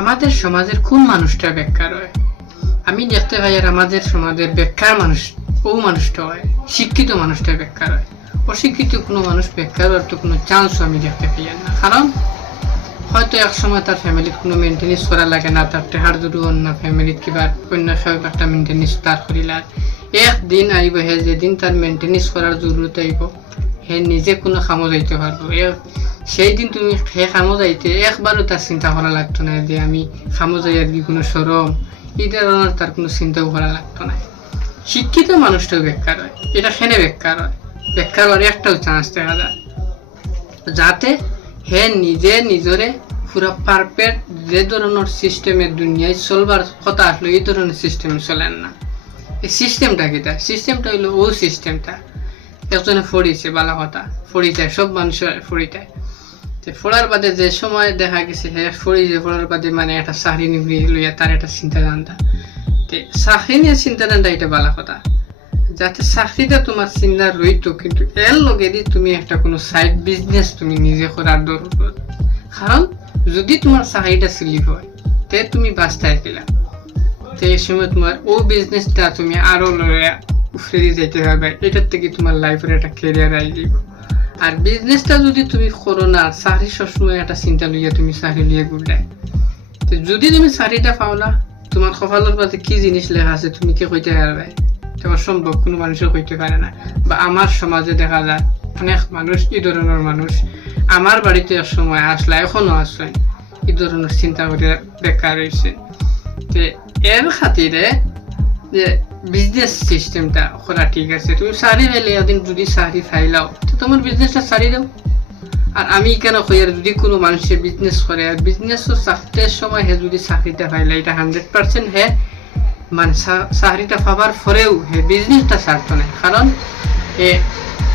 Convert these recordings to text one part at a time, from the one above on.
আমাদের সমাজের কোন মানুষটা বেকার হয় আমি দেখতে পাই আর আমাদের সমাজের বেকার মানুষ ও মানুষটা হয়, শিক্ষিত মানুষটা বেকার হয় অশিক্ষিত কোনো মানুষ বেকার হওয়ার তো কোনো চান্সও আমি দেখতে পাই না। কারণ, হয়তো এক সময় তার ফ্যামিলির কোনো মেনটেনেন্স করা লাগে না, তার টেহার দুটো অন্য ফ্যামিলির কিবা অন্য সব একটা মেনটেনেন্স তার করিলার একদিন আইব হে যেদিন তার মেনটেনেন্স করার জরুরত আইব হে নিজে কোনো কামো যাইতে পারব। সেই দিন তুমি সে কামো যাইতে একবারও তার চিন্তা করা লাগতো না যে আমি কামো যাই আর কি কোনো সরম। এই ধরনের তার কোনো চিন্তাও করা লাগতো না। শিক্ষিত মানুষটাও বেকার হয়। এটা খেনে বেকার হয়। বেকার হওয়ার একটাও চান্স দেখা যায়। যাতে হে নিজে নিজরে পুরো পারফেক্ট যে ধরনের সিস্টেমের দুনিয়ায় চলবার কথা আসলো, এই ধরনের সিস্টেম চলেন না। এই সিস্টেমটা কিটা? সিস্টেমটা হইল ও সিস্টেমটা একজনে ফড়িছে, বালা কথা। ফড়িতায় সব মানুষের ফড়িতায় ফোড়ার বাদে যে সময় দেখা গেছে হে যে বাদে মানে একটা লইয়া তার একটা তে এটা কথা। যাতে চাকরিটা তোমার চিন্তা কিন্তু এর তুমি একটা কোনো সাইড বিজনেস তুমি নিজে করার দরকার। কারণ যদি তোমার চাকরিটা সিলিপ হয়, তে তুমি বাঁচতে গেলা। তো এই সময় তোমার ও বিজনেসটা তুমি আরও লইয়া উফরে দিয়ে যেতে হবে এটার থেকে তোমার লাইফের একটা কেরিয়ার আই দিব আর বিজনেসটা যদি তুমি করো না চাকরি সবসময় একটা চিন্তা লইয়া তুমি চাকরি লিয়ে ঘুরলে। তো যদি তুমি চাকরিটা পাওলা তোমার কপালের পাতে কি জিনিস লেখা আছে, তুমি কি কইতে পারবে? এটা অসম্ভব কোনো মানুষের কইতে পারে না। বা আমার সমাজে দেখা যায়, অনেক মানুষ, এই ধরনের মানুষ, আমার বাড়িতে এক সময় আসলে, এখনও আসছে এই ধরনের চিন্তা করে বেকার হয়েছে তে এর খাতিরে যে বিজনেস সিস্টেমটা করা ঠিক আছে। তুমি সারি ফাইলে একদিন যদি সারি ফাইলাও, তো তোমার বিজনেসটা সারি দাও। আর আমি কেন কই, আর যদি কোনো মানুষে বিজনেস করে, আর বিজনেস সাকতের সময় হে যদি চাকরিটা পাইলে এটা হান্ড্রেড পার্সেন্ট হে মানে চাকরিটা পাবার পরেও হে বিজনেসটা ছাড়তো না কারণ এ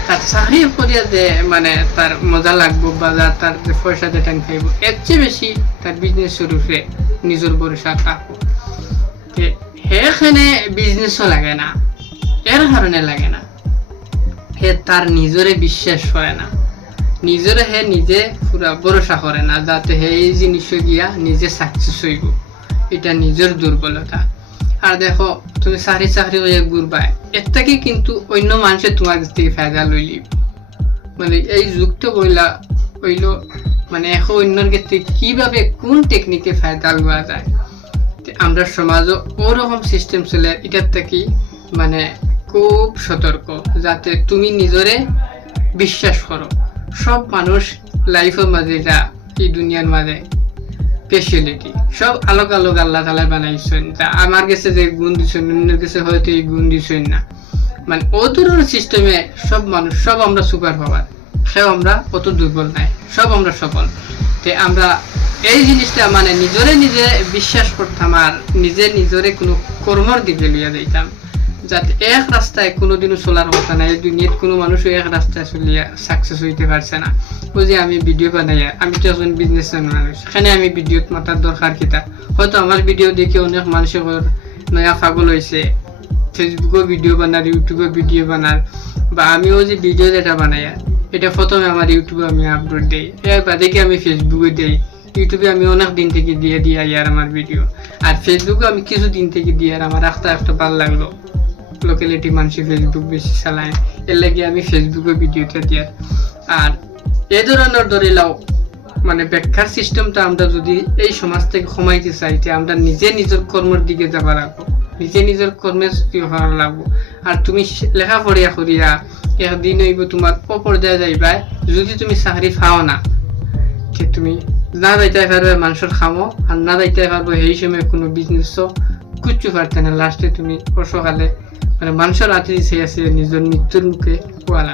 তার চাকরি করিয়া যে মানে তার মজা লাগবো বা তার যে পয়সা যে টাইম খাইব এর চেয়ে বেশি তার বিজনেসের উপরে নিজের ভরসা থাকব সেখানে বিজনেসও লাগে না। এর কারণে লাগে না। হে তার নিজরে বিশ্বাস করে না। নিজরে হে নিজে পুরা ভরসা করে না যাতে হে এই জিনিস গিয়া নিজে সাকসেস হইব। এটা নিজের দুর্বলতা। আর দেখো, তুমি চাকরি চাকরি হয়ে ঘুরবাই। এর থেকে কিন্তু অন্য মানুষে তোমার কাছ থেকে ফায়দা লই লিব। মানে এই যুগটা বইলা হইল মানে এখন অন্যর ক্ষেত্রে কীভাবে কোন টেকনিকে ফায়দা লওয়া যায়? আমরা সমাজও ওরকম সিস্টেম চলে, এটার থেকে মানে খুব সতর্ক, যাতে তুমি নিজরে বিশ্বাস করো। সব মানুষ লাইফের মাঝে যা, এই দুনিয়ার মাঝে স্পেশালিটি সব আলোক আলোক আল্লাহ তালা বানাইছেন। তা আমার কাছে যে গুণ দিচ্ছেন অন্যের কাছে হয়তো এই গুণ দিচ্ছেন না। মানে ও সিস্টেমে সব মানুষ, সব আমরা সুপার পাওয়ার সেও আমরা অত দুর্বল নাই, সব আমরা সফল। তে আমরা এই জিনিসটা মানে নিজরে নিজে বিশ্বাস করতাম আর নিজে নিজরে কোনো কর্মর দিকে লিয়া যাইতাম। যাতে এক রাস্তায় কোনোদিনও চলার কথা নাই দুনিয়াত কোনো মানুষও এক রাস্তায় চলিয়া সাকসেস হইতে পারছে না। ওই যে আমি ভিডিও বানাই আমি তো একজন বিজনেস মানুষ, সেখানে আমি ভিডিওত মাতার দরকার কিতা? হয়তো আমার ভিডিও দেখে অনেক মানুষের নয়া পাগল হয়েছে ফেসবুকও ভিডিও বানার ইউটিউবে ভিডিও বানার। বা আমিও যে ভিডিও যেটা বানাই এটা প্রথমে আমার ইউটিউবে আমি আপলোড দিই। এর বাদে কি আমি ফেসবুকে দিই? ইউটিউবে আমি অনেক দিন থেকে দিয়ে দিয়ে আর আমার ভিডিও আর ফেসবুকে আমি কিছু দিন থেকে দিয়ে আর আমার একটা একটা ভালো লাগল। লোকালিটি মানুষ ফেসবুক বেশি চালায়। এর লাগে আমি ফেসবুকে ভিডিওটা দিয়ে আর এ ধরনের ধরে লাও মানে বেকার সিস্টেমটা আমরা যদি এই সমাজ থেকে কমাইতে চাই, যে আমরা নিজে নিজের কর্মের দিকে যাবা লাগবো নিজে নিজের কর্মে হওয়ার লাগবো। আর তুমি শে- লেখাপড়িয়া করিয়া একদিন হইব তোমার অপর্যায়ে যাইবা যদি তুমি চাকরি পাও না, যে তুমি না যাইতে পারবে মানুষের খামো আর না যাইতে পারব সেই সময় কোনো বিজনেসও কিচ্ছু পারতে না লাস্টে তুমি অসকালে মানে মানুষের দিছে আছে নিজের মৃত্যুর মুখে লাগবে।